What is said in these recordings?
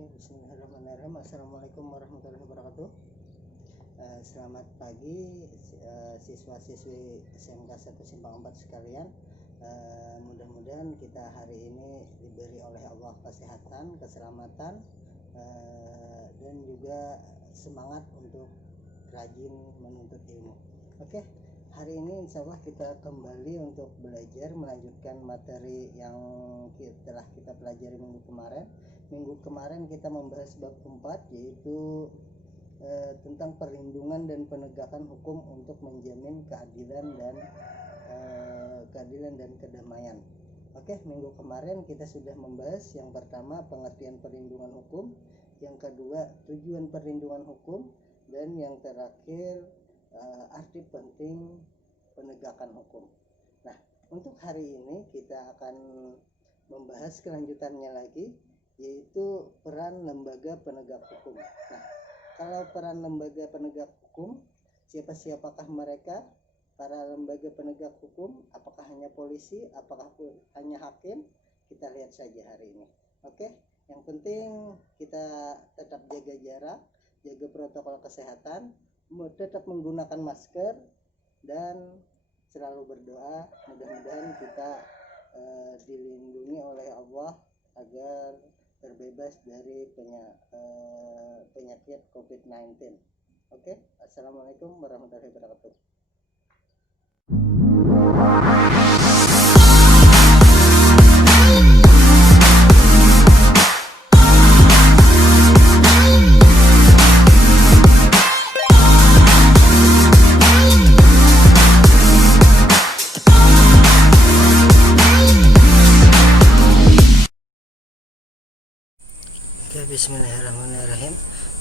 Oke, bismillahirrahmanirrahim. Assalamualaikum warahmatullahi wabarakatuh. Selamat pagi siswa-siswi SMK 1 Simpang 4 sekalian. Mudah-mudahan kita hari ini diberi oleh Allah kesehatan, keselamatan, dan juga semangat untuk rajin menuntut ilmu. Oke, hari ini insya Allah kita kembali untuk belajar melanjutkan materi yang telah kita pelajari minggu kemarin. Minggu kemarin kita membahas bab 4, yaitu tentang perlindungan dan penegakan hukum untuk menjamin keadilan dan kedamaian. Oke, minggu kemarin kita sudah membahas yang pertama pengertian perlindungan hukum, yang kedua tujuan perlindungan hukum, dan yang terakhir arti penting penegakan hukum. Nah, untuk hari ini kita akan membahas kelanjutannya lagi, yaitu peran lembaga penegak hukum. Nah, kalau peran lembaga penegak hukum, siapakah mereka? Para lembaga penegak hukum, apakah hanya polisi, apakah hanya hakim? Kita lihat saja hari ini. Oke, yang penting kita tetap jaga jarak, jaga protokol kesehatan, tetap menggunakan masker, dan selalu berdoa. Mudah-mudahan kita dilindungi oleh Allah agar terbebas dari penyakit COVID-19. Oke, assalamualaikum warahmatullahi wabarakatuh. Oke, bismillahirrahmanirrahim.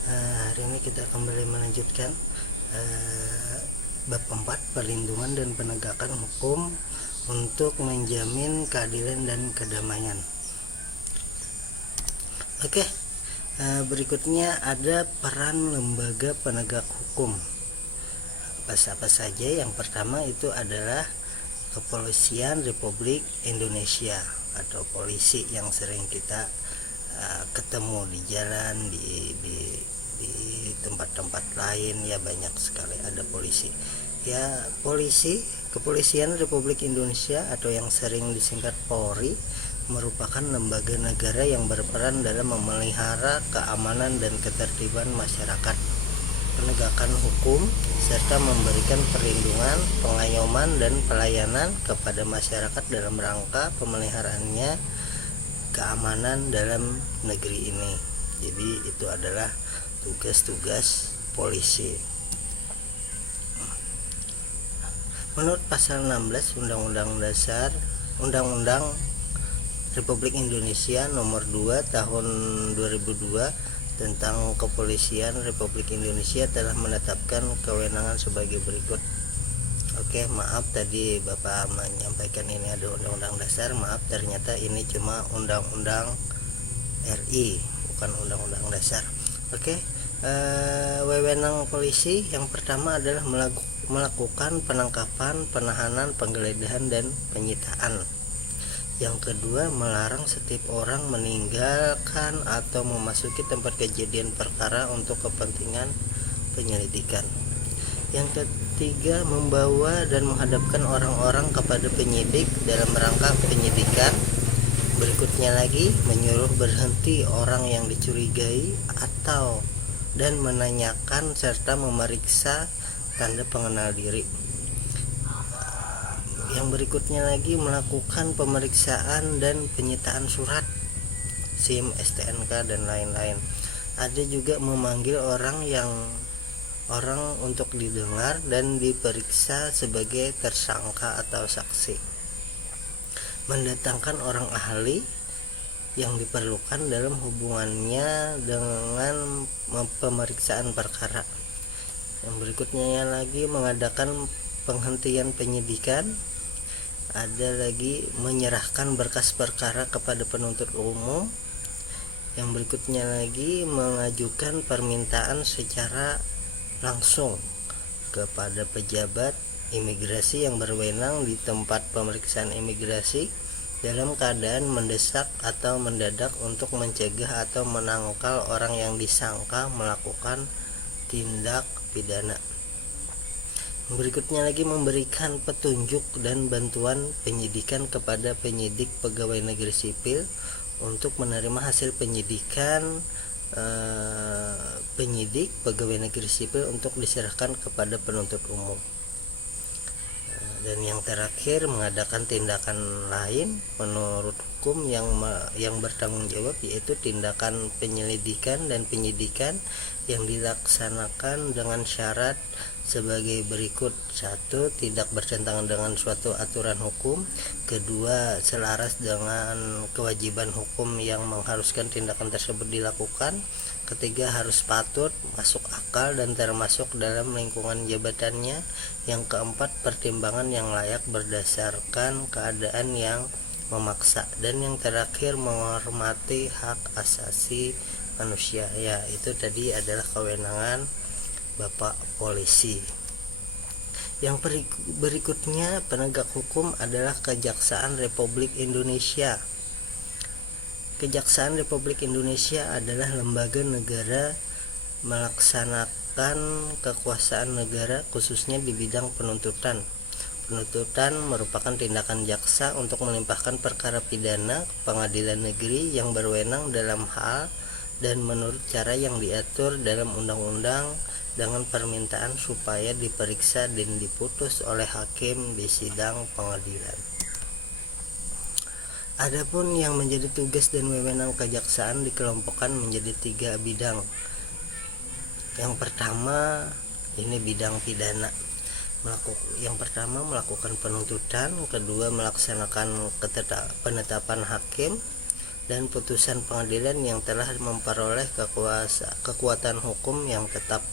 Hari ini kita kembali melanjutkan bab 4, perlindungan dan penegakan hukum untuk menjamin keadilan dan kedamaian. Oke, berikutnya ada peran lembaga penegak hukum. Apa saja? Yang pertama itu adalah Kepolisian Republik Indonesia atau polisi yang sering kita ketemu di jalan, di tempat-tempat lain, ya banyak sekali ada polisi. Ya, Kepolisian Republik Indonesia atau yang sering disingkat Polri merupakan lembaga negara yang berperan dalam memelihara keamanan dan ketertiban masyarakat, penegakan hukum, serta memberikan perlindungan, pengayoman, dan pelayanan kepada masyarakat dalam rangka pemeliharaannya keamanan dalam negeri ini. Jadi itu adalah tugas-tugas polisi. Menurut pasal 16 Undang-Undang Republik Indonesia nomor 2 tahun 2002 tentang Kepolisian Republik Indonesia telah menetapkan kewenangan sebagai berikut. Oke, maaf tadi Bapak menyampaikan ini ada undang-undang dasar. Maaf, ternyata ini cuma undang-undang RI, bukan undang-undang dasar. Oke, wewenang polisi yang pertama adalah melakukan penangkapan, penahanan, penggeledahan, dan penyitaan. Yang kedua, melarang setiap orang meninggalkan atau memasuki tempat kejadian perkara untuk kepentingan penyelidikan. Yang ketiga, membawa dan menghadapkan orang-orang kepada penyidik dalam rangka penyidikan. Berikutnya lagi, menyuruh berhenti orang yang dicurigai dan menanyakan serta memeriksa tanda pengenal diri. Yang berikutnya lagi, melakukan pemeriksaan dan penyitaan surat, SIM, STNK, dan lain-lain. Ada juga memanggil orang untuk didengar dan diperiksa sebagai tersangka atau saksi, mendatangkan orang ahli yang diperlukan dalam hubungannya dengan pemeriksaan perkara. Yang berikutnya lagi, mengadakan penghentian penyidikan. Ada lagi menyerahkan berkas perkara kepada penuntut umum. Yang berikutnya lagi, mengajukan permintaan secara langsung kepada pejabat imigrasi yang berwenang di tempat pemeriksaan imigrasi. dalam keadaan mendesak atau mendadak untuk mencegah atau menangkal orang yang disangka melakukan tindak pidana. Berikutnya lagi, memberikan petunjuk dan bantuan penyidikan kepada penyidik pegawai negeri sipil untuk menerima hasil penyidikan penyidik pegawai negeri sipil untuk diserahkan kepada penuntut umum. Dan yang terakhir, mengadakan tindakan lain menurut hukum yang bertanggung jawab, yaitu tindakan penyelidikan dan penyidikan yang dilaksanakan dengan syarat sebagai berikut: 1. Tidak bertentangan dengan suatu aturan hukum. 2. Selaras dengan kewajiban hukum yang mengharuskan tindakan tersebut dilakukan. 3. Harus patut, masuk akal, dan termasuk dalam lingkungan jabatannya. Yang 4. Pertimbangan yang layak berdasarkan keadaan yang memaksa. Dan yang terakhir, menghormati hak asasi manusia. Ya, itu tadi adalah kewenangan Bapak Polisi. Yang berikutnya, penegak hukum adalah Kejaksaan Republik Indonesia. Kejaksaan Republik Indonesia adalah lembaga negara melaksanakan kekuasaan negara, khususnya di bidang penuntutan. Penuntutan merupakan tindakan jaksa untuk melimpahkan perkara pidana ke pengadilan negeri yang berwenang dalam hal dan menurut cara yang diatur dalam undang-undang, dengan permintaan supaya diperiksa dan diputus oleh hakim di sidang pengadilan. Adapun yang menjadi tugas dan wewenang kejaksaan dikelompokkan menjadi 3 bidang. Yang pertama, ini bidang pidana. Yang pertama, melakukan penuntutan. Kedua, melaksanakan penetapan hakim dan putusan pengadilan yang telah memperoleh kekuatan hukum yang tetap.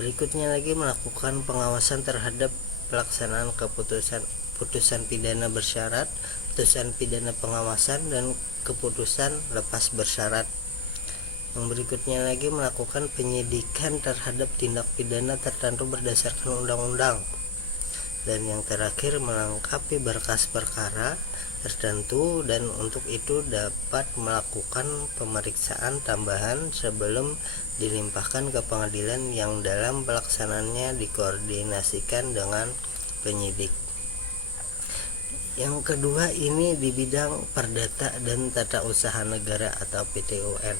Berikutnya lagi, melakukan pengawasan terhadap pelaksanaan putusan pidana bersyarat, putusan pidana pengawasan, dan keputusan lepas bersyarat. Yang berikutnya lagi, melakukan penyidikan terhadap tindak pidana tertentu berdasarkan undang-undang. Dan yang terakhir, melengkapi berkas perkara tertentu, dan untuk itu dapat melakukan pemeriksaan tambahan sebelum dilimpahkan ke pengadilan yang dalam pelaksanaannya dikoordinasikan dengan penyidik. Yang kedua, ini di bidang perdata dan tata usaha negara atau PTUN.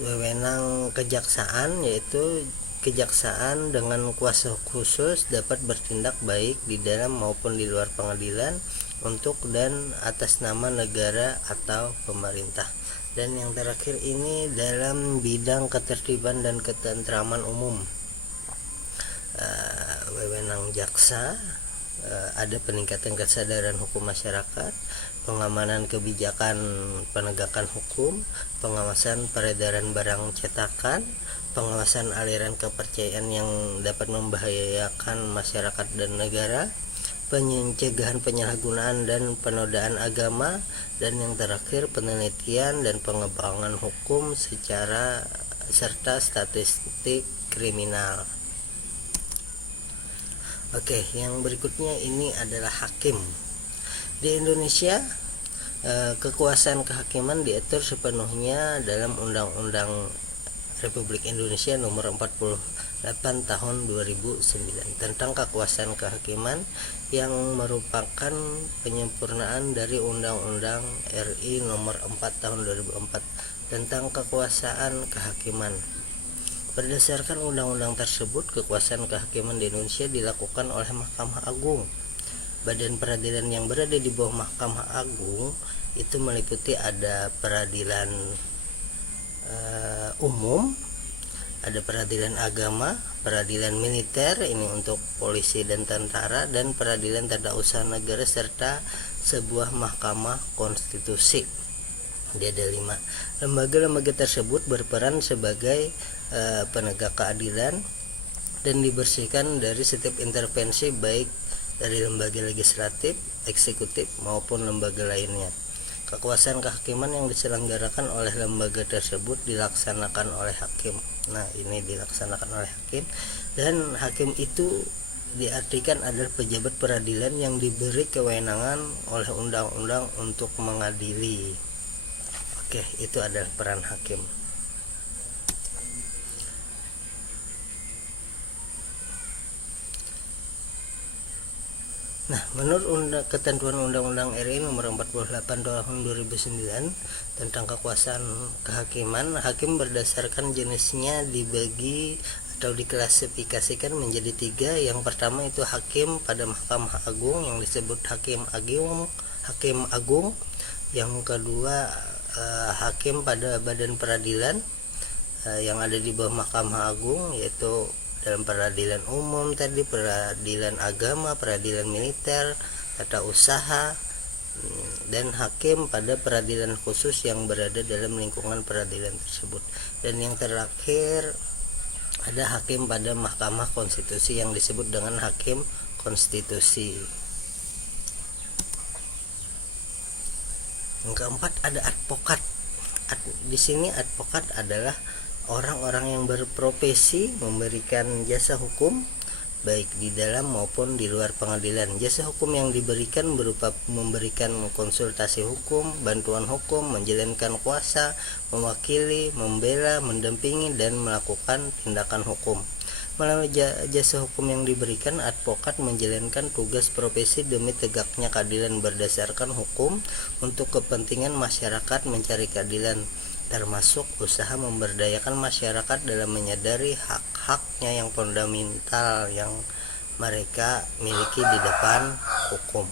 Wewenang kejaksaan, yaitu kejaksaan dengan kuasa khusus dapat bertindak baik di dalam maupun di luar pengadilan untuk dan atas nama negara atau pemerintah. Dan yang terakhir, ini dalam bidang ketertiban dan ketentraman umum. Wewenang jaksa, ada peningkatan kesadaran hukum masyarakat, pengamanan kebijakan penegakan hukum, pengawasan peredaran barang cetakan, pengawasan aliran kepercayaan yang dapat membahayakan masyarakat dan negara, pencegahan penyalahgunaan dan penodaan agama, dan yang terakhir, penelitian dan pengembangan hukum serta statistik kriminal. Oke, yang berikutnya ini adalah hakim. Di Indonesia, kekuasaan kehakiman diatur sepenuhnya dalam Undang-Undang Republik Indonesia Nomor 48 Tahun 2009 tentang kekuasaan kehakiman, yang merupakan penyempurnaan dari Undang-Undang RI Nomor 4 Tahun 2004 tentang kekuasaan kehakiman. Berdasarkan undang-undang tersebut, kekuasaan kehakiman di Indonesia dilakukan oleh Mahkamah Agung. Badan peradilan yang berada di bawah Mahkamah Agung itu meliputi ada peradilan umum, ada peradilan agama, peradilan militer, ini untuk polisi dan tentara, dan peradilan tata usaha negara, serta sebuah mahkamah konstitusi. Dia ada 5. Lembaga-lembaga tersebut berperan sebagai penegak keadilan dan dibersihkan dari setiap intervensi baik dari lembaga legislatif, eksekutif maupun lembaga lainnya. Kekuasaan kehakiman yang diselenggarakan oleh lembaga tersebut dilaksanakan oleh hakim. Nah, ini dilaksanakan oleh hakim, dan hakim itu diartikan adalah pejabat peradilan yang diberi kewenangan oleh undang-undang untuk mengadili. Oke, itu adalah peran hakim. Nah, menurut ketentuan Undang-Undang RI Nomor 48 Tahun 2009 tentang kekuasaan kehakiman, hakim berdasarkan jenisnya dibagi atau diklasifikasikan menjadi 3. Yang pertama itu hakim pada Mahkamah Agung yang disebut hakim agung. Yang kedua hakim pada badan peradilan yang ada di bawah Mahkamah Agung, yaitu dalam peradilan umum tadi, peradilan agama, peradilan militer, tata usaha, dan hakim pada peradilan khusus yang berada dalam lingkungan peradilan tersebut. Dan yang terakhir ada hakim pada Mahkamah Konstitusi yang disebut dengan hakim konstitusi. Yang keempat ada advokat. Di sini advokat adalah orang-orang yang berprofesi memberikan jasa hukum baik di dalam maupun di luar pengadilan. Jasa hukum yang diberikan berupa memberikan konsultasi hukum, bantuan hukum, menjalankan kuasa, mewakili, membela, mendampingi, dan melakukan tindakan hukum. Melalui jasa hukum yang diberikan, advokat menjalankan tugas profesi demi tegaknya keadilan berdasarkan hukum untuk kepentingan masyarakat mencari keadilan, termasuk usaha memberdayakan masyarakat dalam menyadari hak-haknya yang fundamental yang mereka miliki di depan hukum.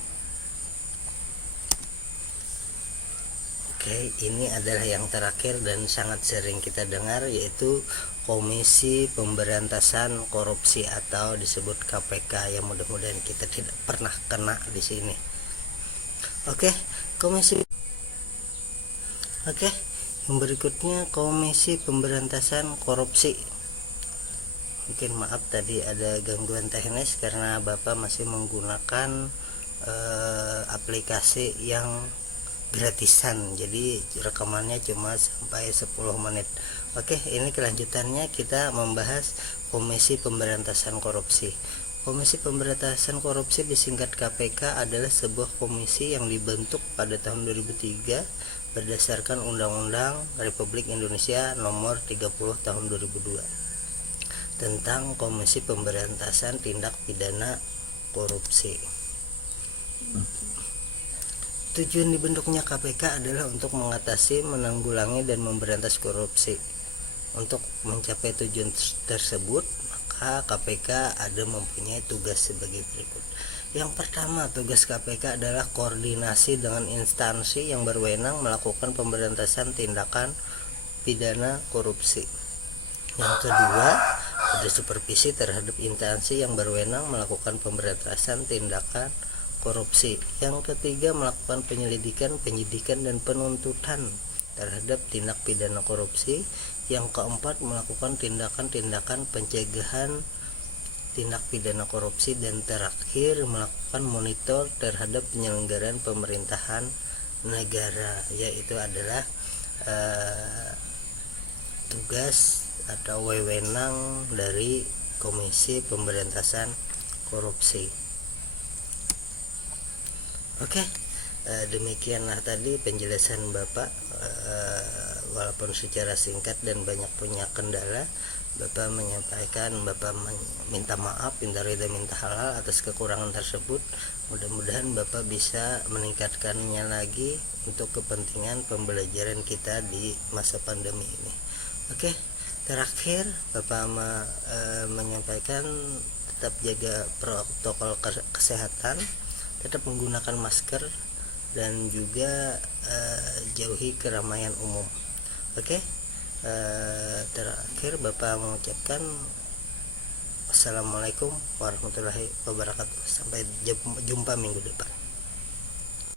Oke, ini adalah yang terakhir dan sangat sering kita dengar, yaitu Komisi Pemberantasan Korupsi atau disebut KPK, yang mudah-mudahan kita tidak pernah kena di sini. Yang berikutnya Komisi Pemberantasan Korupsi. Mungkin maaf tadi ada gangguan teknis karena Bapak masih menggunakan aplikasi yang gratisan, jadi rekamannya cuma sampai 10 menit. Ini kelanjutannya kita membahas Komisi Pemberantasan Korupsi. Komisi Pemberantasan Korupsi disingkat KPK adalah sebuah komisi yang dibentuk pada tahun 2003 berdasarkan Undang-Undang Republik Indonesia Nomor 30 Tahun 2002 tentang Komisi Pemberantasan Tindak Pidana Korupsi. Tujuan dibentuknya KPK adalah untuk mengatasi, menanggulangi, dan memberantas korupsi. Untuk mencapai tujuan tersebut, maka KPK ada mempunyai tugas sebagai berikut. Yang pertama, tugas KPK adalah koordinasi dengan instansi yang berwenang melakukan pemberantasan tindakan pidana korupsi. Yang kedua, ada supervisi terhadap instansi yang berwenang melakukan pemberantasan tindakan korupsi. Yang ketiga, melakukan penyelidikan, penyidikan, dan penuntutan terhadap tindak pidana korupsi. Yang keempat, melakukan tindakan-tindakan pencegahan tindak pidana korupsi. Dan terakhir, melakukan monitor terhadap penyelenggaraan pemerintahan negara, yaitu adalah tugas atau wewenang dari Komisi Pemberantasan Korupsi. Demikianlah tadi penjelasan Bapak, walaupun secara singkat dan banyak punya kendala. Bapak menyampaikan, Bapak minta maaf, minta ridha, minta halal atas kekurangan tersebut. Mudah-mudahan Bapak bisa meningkatkannya lagi untuk kepentingan pembelajaran kita di masa pandemi ini. Terakhir Bapak menyampaikan tetap jaga protokol kesehatan, tetap menggunakan masker, dan juga jauhi keramaian umum. Terakhir Bapak mengucapkan Assalamualaikum warahmatullahi wabarakatuh. Sampai jumpa minggu depan.